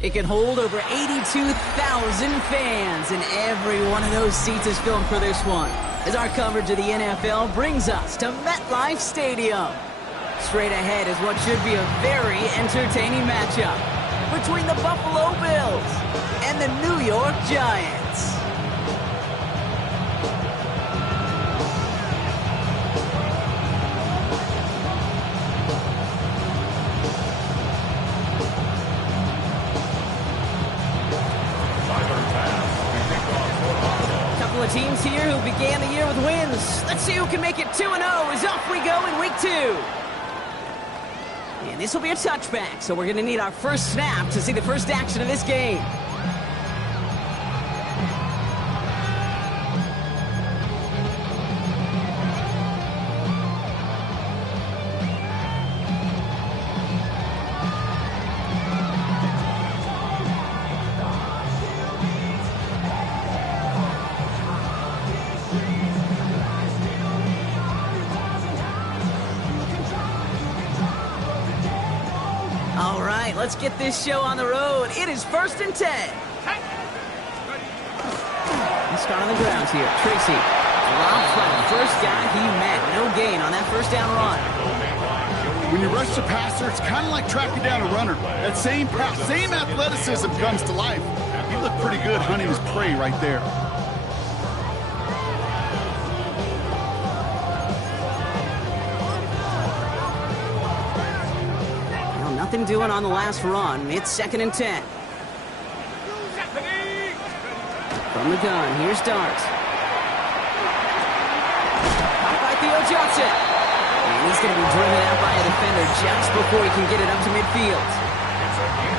It can hold over 82,000 fans, and every one of those seats is filmed for this one, as our coverage of the NFL brings us to MetLife Stadium. Straight ahead is what should be a very entertaining matchup between the Buffalo Bills and the New York Giants. Teams here who began the year with wins. Let's see who can make it 2-0 as off we go in week 2. And this will be a touchback, so we're going to need our first snap to see the first action of this game. Let's get this show on the road. It is 1st and 10. Let's start on the ground here. Tracy drops by the first guy he met. No gain on that first down run. When you rush the passer, it's kind of like tracking down a runner. That same pass, same athleticism comes to life. He looked pretty good hunting his prey right there. Nothing doing on the last run. It's 2nd and 10. From the gun, here's Dart. Caught by Theo Johnson. And he's going to be driven out by a defender just before he can get it up to midfield.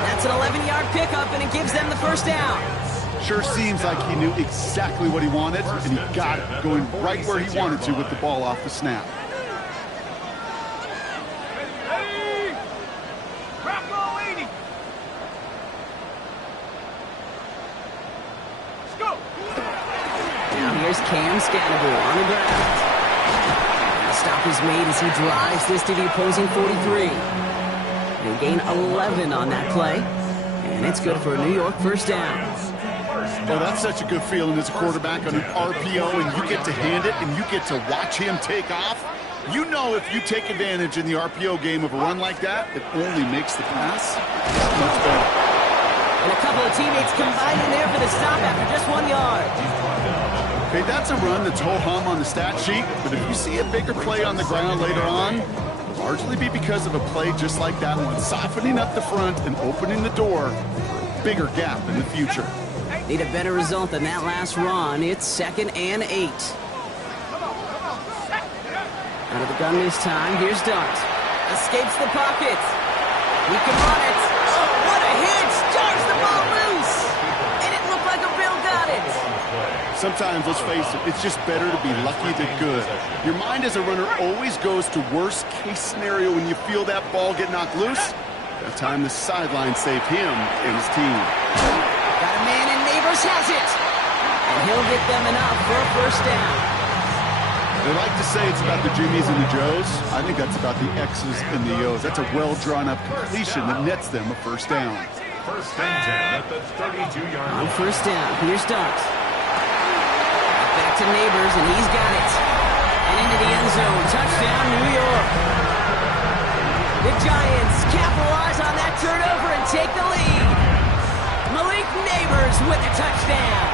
That's an 11-yard pickup, and it gives them the first down. Sure seems like he knew exactly what he wanted, and he got it, going right where he wanted to with the ball off the snap. Cam Scannable on the ground. The stop is made as he drives this to the opposing 43. They gain 11 on that play, and it's good for a New York first down. Well, that's such a good feeling as a quarterback on an RPO, and you get to hand it, and you get to watch him take off. You know if you take advantage in the RPO game of a run like that, it only makes the pass much better. And a couple of teammates combining there for the stop after just 1 yard. Okay, that's a run that's ho-hum on the stat sheet, but if you see a bigger play on the ground later on, it'll largely be because of a play just like that one, softening up the front and opening the door for a bigger gap in the future. Need a better result than that last run. It's 2nd and 8. Out of the gun this time, here's Dart. Escapes the pocket. He can run it. Oh, what a hit! Charge the ball loose! And it looked like a Bill got it. Sometimes, let's face it, it's just better to be lucky than good. Your mind as a runner always goes to worst case scenario when you feel that ball get knocked loose. That time the sideline saved him and his team. Got a man and Neighbors has it. And he'll get them enough for a first down. They like to say it's about the Jimmies and the Joes. I think that's about the X's and the O's. That's a well-drawn-up completion that nets them a first down. 1st and 10 at the 32-yard line. On first down, here's Dart. Back to Neighbors, and he's got it. And into the end zone. Touchdown, New York. The Giants capitalize on that turnover and take the lead. Malik Neighbors with a touchdown.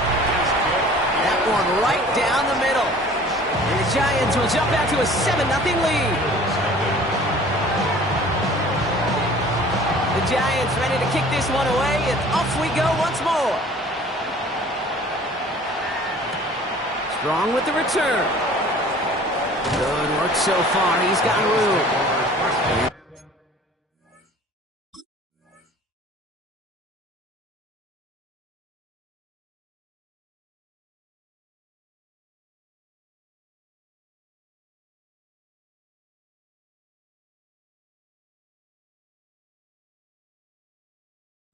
That one right down the middle. And the Giants will jump out to a 7-0 lead. The Giants ready to kick this one away, and off we go once more. Strong with the return. Good work so far. He's got room.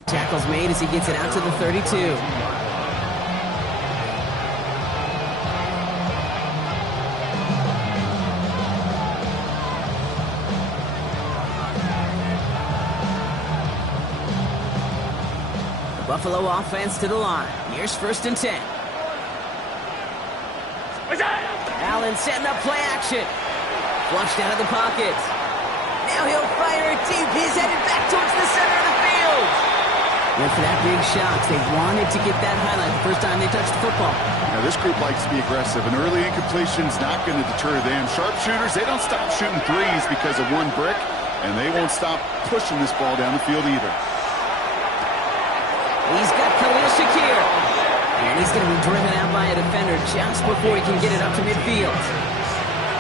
Tackle's made as he gets it out to the 32. Buffalo offense to the line. Here's 1st and 10. Allen setting up play action. Flushed out of the pocket. Now he'll fire it deep. He's headed back towards the center of the field. Went for that big shot. They wanted to get that highlight the first time they touched the football. Now, this group likes to be aggressive, and early incompletion's not going to deter them. Sharpshooters, they don't stop shooting threes because of one brick, and they won't stop pushing this ball down the field either. He's got Khalil Shakir. And he's going to be driven out by a defender just before he can get it up to midfield.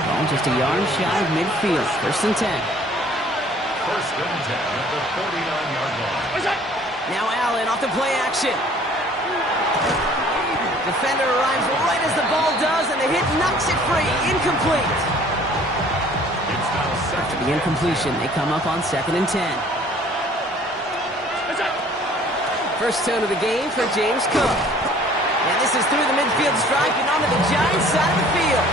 Ball just a yard shy of midfield. 1st and 10. 1st and 10 at the 49-yard line. Now Allen off the play action. Defender arrives right as the ball does, and the hit knocks it free. Incomplete. After the incompletion, they come up on 2nd and 10. First turn of the game for James Cook. And this is through the midfield stripe and onto the Giants side of the field.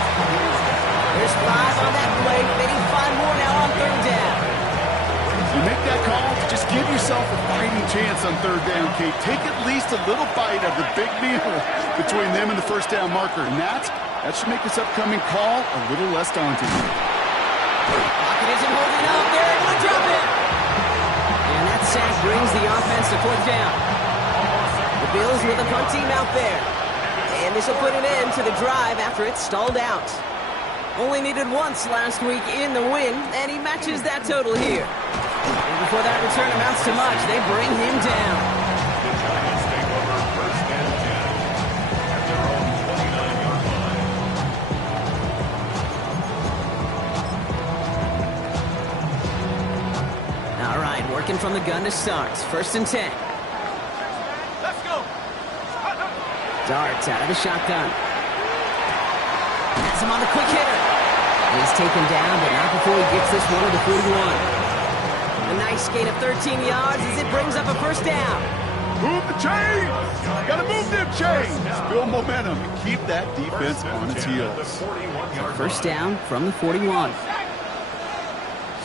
There's 5 on that play. They need 5 more now on 3rd down. You make that call, just give yourself a fighting chance on 3rd down, Kate. Take at least a little bite of the big meal between them and the 1st down marker. And that should make this upcoming call a little less daunting. Pocket isn't holding up. They're able to drop it. And that sack brings the offense to 4th down. The Bills with a punt team out there. And this will put an end to the drive after it stalled out. Only needed once last week in the win, and he matches that total here. And before that return amounts to much, they bring him down. The Giants take over 1st and 10 at their own 29-yard line. All right, working from the gun to start. 1st and 10. Let's go. Darts out of the shotgun. Has him on the quick hitter. He's taken down, but not before he gets this one to the 41. A nice gain of 13 yards as it brings up a 1st down. Move the chains! Gotta move them chains! Build momentum and keep that defense on its heels. 1st down from the 41.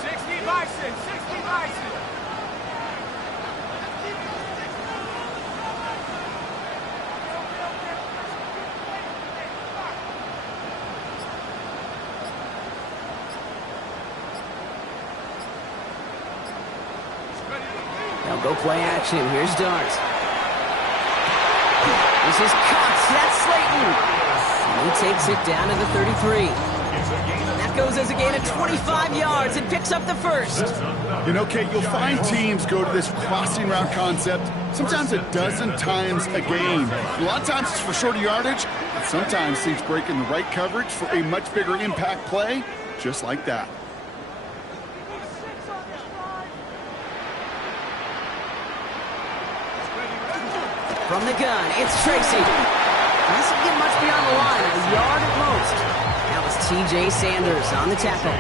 60 Bison, 60 Bison. Now go play action. Here's Dart. This is caught. That's Slayton. And he takes it down to the 33. That goes as a gain of 25 yards and picks up the 1st. You know, Kate, you'll find teams go to this crossing route concept sometimes a dozen times a game. A lot of times it's for shorter yardage, but sometimes teams break in the right coverage for a much bigger impact play, just like that. From the gun, it's Tracy. Doesn't get much beyond the line, a yard at most. That was T.J. Sanders on the tackle.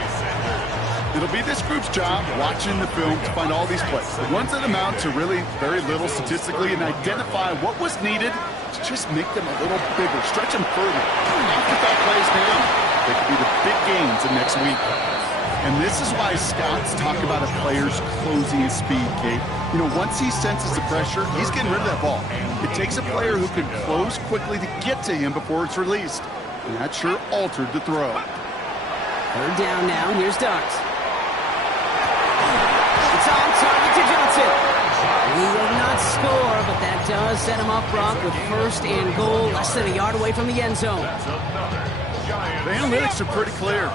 It'll be this group's job watching the film to find all these plays, the ones that amount to really very little statistically, and identify what was needed to just make them a little bigger, stretch them further. After that plays now, they could be the big gains of next week. And this is why scouts talk about a player's closing speed, Kate. You know, once he senses the pressure, he's getting rid of that ball. It takes a player who can close quickly to get to him before it's released. And that sure altered the throw. 3rd down now. Here's Dart. It's on target to Johnson. He will not score, but that does set him up, Brock, with 1st and goal, less than a yard away from the end zone. The analytics are pretty clear.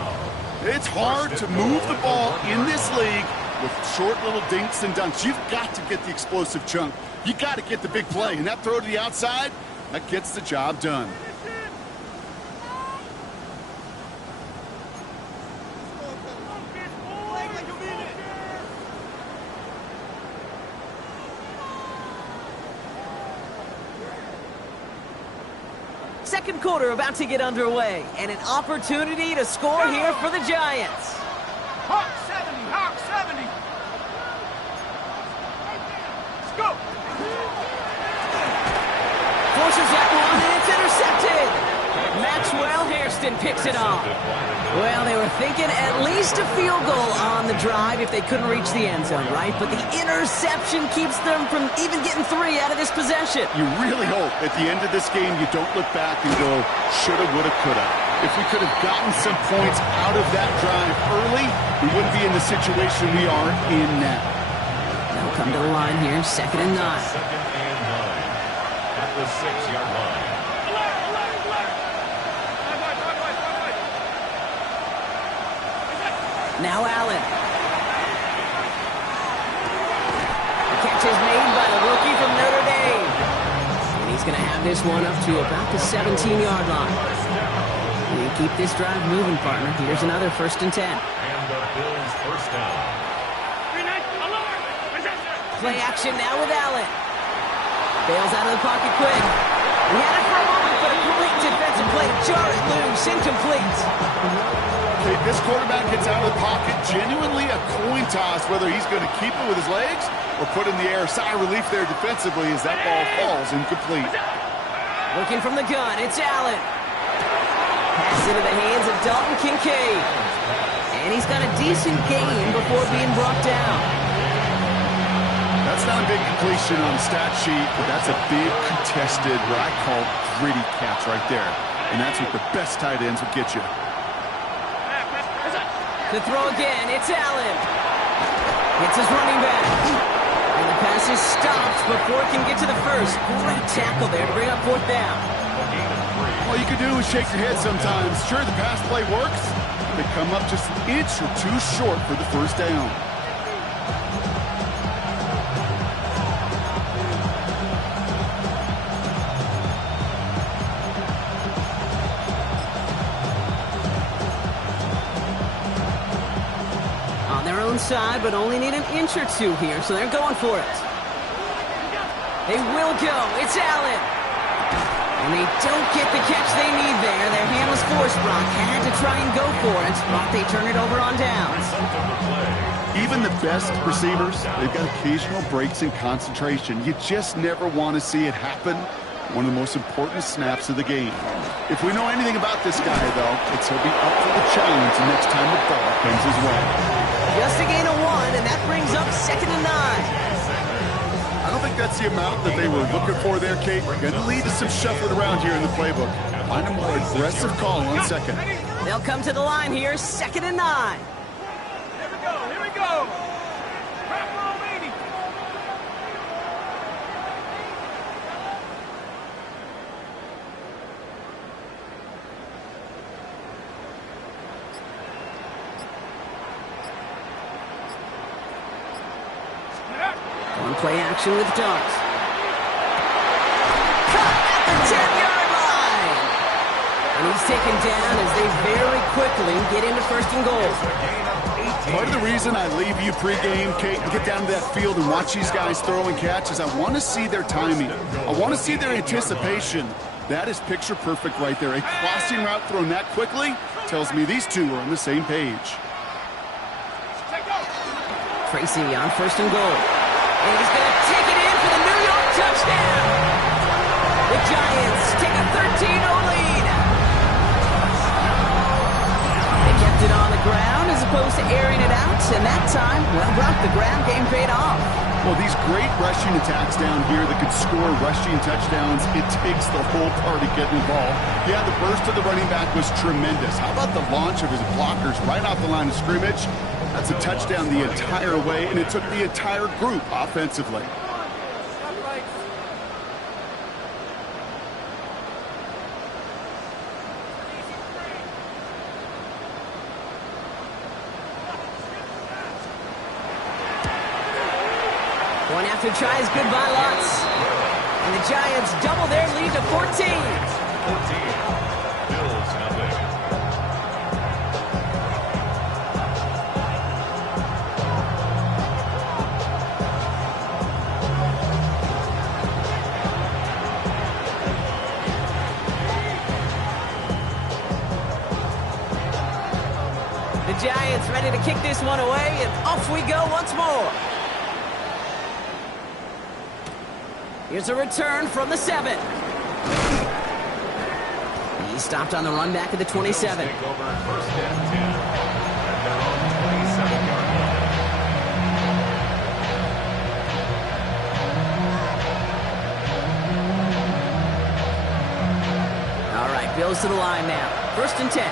It's hard to move the ball in this league with short little dinks and dunks. You've got to get the explosive chunk. You got to get the big play. And that throw to the outside, that gets the job done. Second quarter about to get underway, and an opportunity to score here for the Giants. Hawk 70, Hawk 70. Let's go. Forces that one, and it's intercepted. Match Well, Hairston picks it off. Well, they were thinking at least a field goal on the drive if they couldn't reach the end zone, right? But the interception keeps them from even getting 3 out of this possession. You really hope at the end of this game you don't look back and go, shoulda, woulda, coulda. If we could have gotten some points out of that drive early, we wouldn't be in the situation we are in now. They'll come to the line here, 2nd and 9. 2nd and 9 at the 6-yard line. Now Allen. The catch is made by the rookie from Notre Dame. And he's going to have this one up to about the 17-yard line. You keep this drive moving, partner. Here's another 1st and 10. And the Bills' first down. Play action now with Allen. Bails out of the pocket quick. He had it for a moment, but a great defensive play. Jar it loose, incomplete. Okay, this quarterback gets out of the pocket, genuinely a coin toss whether he's going to keep it with his legs or put in the air. Sigh of relief there defensively as that ball falls incomplete. Looking from the gun, it's Allen. Pass into the hands of Dalton Kincaid. And he's got a decent gain before being brought down. That's not a big completion on the stat sheet, but that's a big contested, what I call gritty catch right there. And that's what the best tight ends will get you. To throw again, it's Allen. It's his running back. And the pass is stopped before it can get to the first. Great tackle there to bring up 4th down. All you can do is shake your head sometimes. Sure, the pass play works. They come up just an inch or 2 short for the 1st down. Side, but only need an inch or 2 here, so they're going for it. They will go. It's Allen. And they don't get the catch they need there. Their hand was forced. Brock had to try and go for it, but they turn it over on downs. Even the best receivers, they've got occasional breaks in concentration. You just never want to see it happen. One of the most important snaps of the game. If we know anything about this guy, though, it's he'll be up for the challenge next time the ball comes his way. Just a gain of 1, and that brings up 2nd and 9. I don't think that's the amount that they were looking for there, Kate. Going to lead to some shuffling around here in the playbook. Find a more aggressive call on 2nd. They'll come to the line here, 2nd and 9. Here we go, here we go. Crack roll, baby. Play action with Dart. Cut at the 10-yard line. And he's taken down as they very quickly get into 1st and goal. Part of the reason I leave you pregame, Kate, and get down to that field and watch these guys throw and catch is I want to see their timing. I want to see their anticipation. That is picture perfect right there. A crossing route thrown that quickly tells me these two are on the same page. Tracy on 1st and goal. And he's going to take it in for the New York touchdown. The Giants take a 13-0 lead. They kept it on the ground as opposed to airing it out. And that time, well, Brock, the ground game paid off. Well, these great rushing attacks down here that could score rushing touchdowns, it takes the whole party getting involved. Yeah, the burst of the running back was tremendous. How about the launch of his blockers right off the line of scrimmage? That's a touchdown the entire way, and it took the entire group offensively. One after tries, goodbye lots. And the Giants double their lead to 14. 14. Bills nothing. The Giants ready to kick this one away, and off we go once more. Here's a return from the 7. He stopped on the run back at the 27. Take over first and 10 at their own 27-yard line. All right, Bills to the line now. First and 10.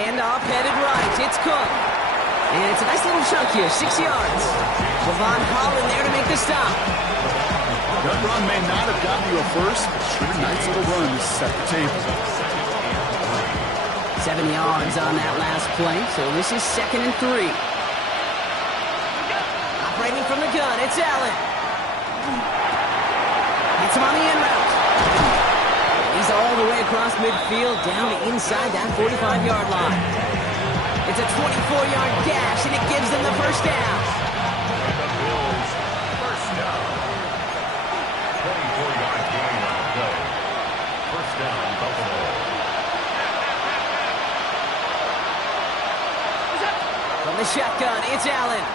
Handoff headed right. It's Cook. And it's a nice little chunk here, 6 yards. Javon Holland there to make the stop. That run may not have gotten you a first, but sure nice little run to set the table. 7 yards on that last play, so this is 2nd and 3. Operating from the gun, it's Allen. Hits him on the in route. He's all the way across midfield, down to inside that 45-yard line. It's a 24-yard dash, and it gives them the first down. And the Bills first down. 24-yard gain on the play. First down, Buffalo. From the shotgun, it's Allen.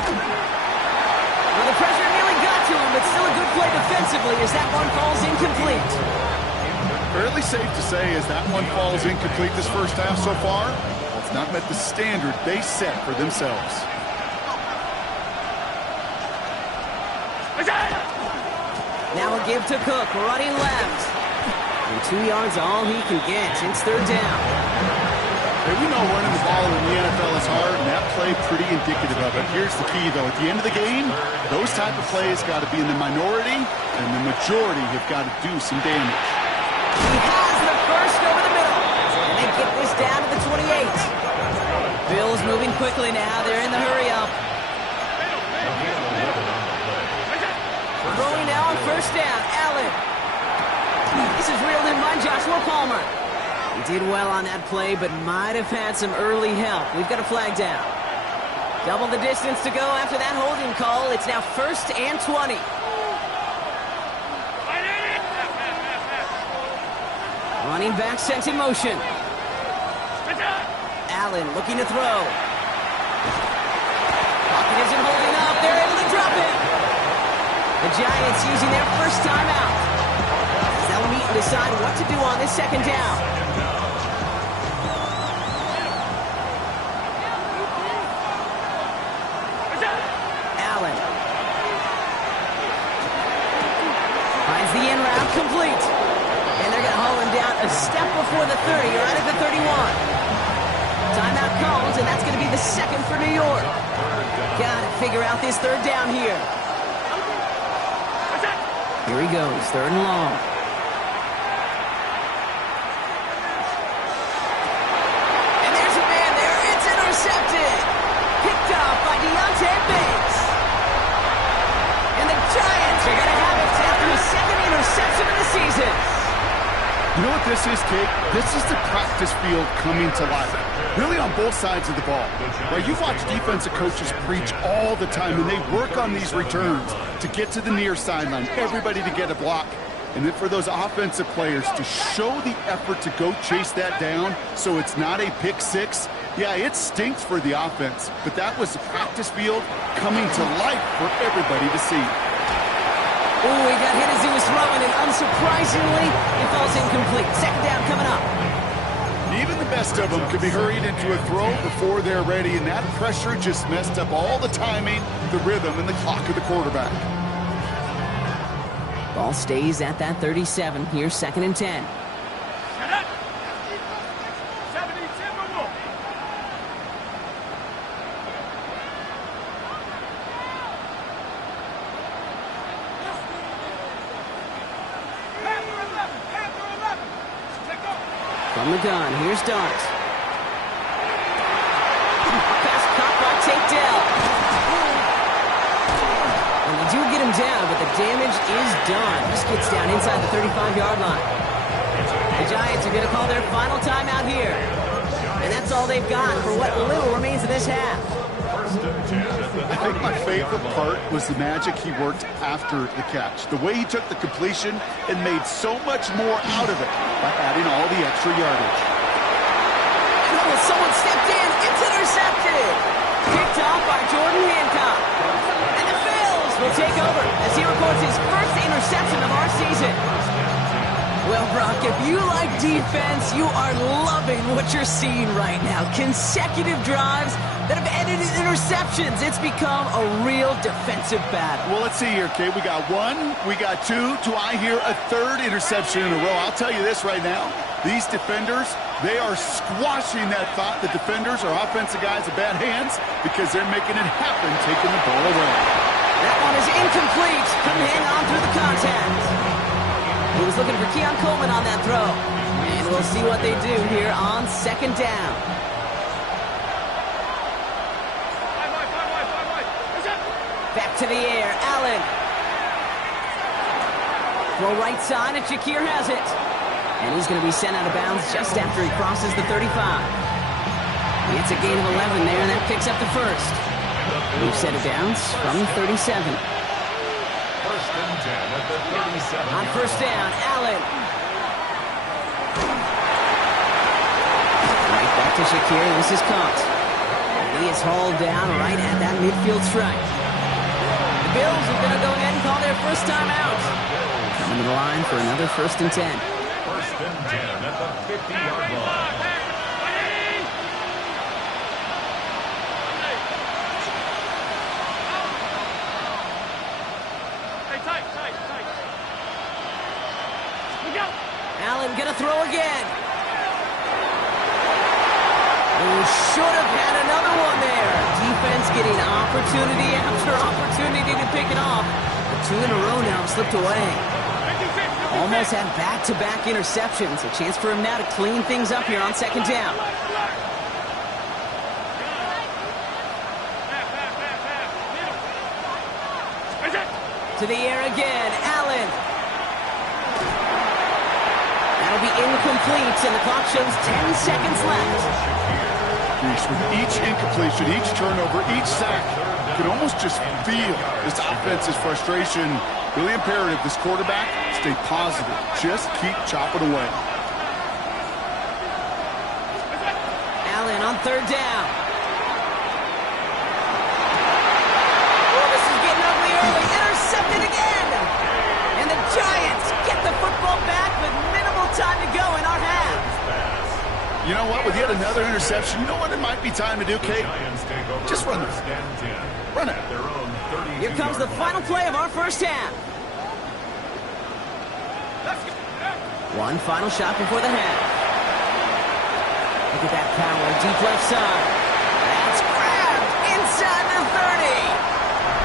Well, the pressure nearly got to him, but still a good play defensively as that one falls incomplete. Fairly safe to say as that one falls incomplete this first half so far, well, it's not met the standard they set for themselves. Now a give to Cook, running left. And 2 yards all he can get. It's third down. Hey, we know running the ball in the NFL is hard, and that play pretty indicative of it. Here's the key, though. At the end of the game, those type of plays got to be in the minority, and the majority have got to do some damage. He has the first over the middle. And they get this down to the 28. Bills moving quickly now. They're in the hurry up. Throwing now on first down. Allen. This is reeled in by Joshua Palmer. He did well on that play, but might have had some early help. We've got a flag down. Double the distance to go after that holding call. It's now 1st and 20. Running back sent in motion. Allen looking to throw. Pocket isn't holding up. They're able to drop it. The Giants using their first timeout. They'll meet and decide what to do on this second down. Allen. Finds the in route complete. And they're going to haul him down a step before the 30, right at the 31. Timeout calls, and that's going to be the second for New York. Got to figure out this third down here. Here he goes, 3rd and long. And there's a man there. It's intercepted. Picked up by Deontay Banks. And the Giants are going to have it after his 2nd interception of the season. You know what this is, Kate? This is the practice field coming to life. Really on both sides of the ball. Right, you watch defensive coaches preach all the time, and they work on these returns to get to the near sideline, everybody to get a block. And then for those offensive players to show the effort to go chase that down so it's not a pick six, yeah, it stinks for the offense. But that was the practice field coming to life for everybody to see. Oh, he got hit as he was throwing, and unsurprisingly, it falls incomplete. Second down coming up. Even the best of them could be hurried into a throw before they're ready, and that pressure just messed up all the timing, the rhythm, and the clock of the quarterback. Ball stays at that 37. Here's 2nd and 10. From the gun, here's Dart. Pass caught by Tate Dell. And they do get him down, but the damage is done. This gets down inside the 35-yard line. The Giants are going to call their final timeout here. And that's all they've got for what little remains of this half. I think my favorite part was the magic he worked after the catch. The way he took the completion and made so much more out of it by adding all the extra yardage. Oh, someone stepped in. It's intercepted. Picked off by Jordan Hancock. And the Bills will take over as he records his first interception of our season. Well, Brock, if you like defense, you are loving what you're seeing right now. Consecutive drives that have ended in interceptions. It's become a real defensive battle. Well, let's see here, Kate. We got one, we got two. Do I hear a third interception in a row? I'll tell you this right now. These defenders, they are squashing that thought that defenders or offensive guys have bad hands because they're making it happen, taking the ball away. That one is incomplete. Couldn't hang on through the contact. He was looking for Keon Coleman on that throw. And we'll see what they do here on second down. Back to the air, Allen. Throw right side, and Shakir has it. And he's going to be sent out of bounds just after he crosses the 35. It's a gain of 11 there, and that picks up the first. We've set it downs from the 37. First and 10 at the 37. On first down, Allen. Right back to Shakir. This is caught. He is hauled down right at that midfield stripe. The Bills are going to go ahead and call their first time out. Coming to the line for another first and 10. First and 10 at the 50-yard line. Allen gonna throw again. Oh, should have had another one there. Defense getting opportunity after opportunity to pick it off. The two in a row now have slipped away. Almost had back-to-back interceptions. A chance for him now to clean things up here on second down. To the air again, Allen. That'll be incomplete, and the clock shows 10 seconds left. With each incompletion, each turnover, each sack, you can almost just feel this offense's frustration. Really imperative, this quarterback, stay positive. Just keep chopping away. Allen on third down. Oh, this is getting ugly early. Intercepted again. And the Giants get the football back with minimal time to go in our half. You know what? With yet another interception, you know what it might be time to do, Kate? Just run it. Run it. Here comes the final play of our first half. One final shot before the half. Look at that power, deep left side.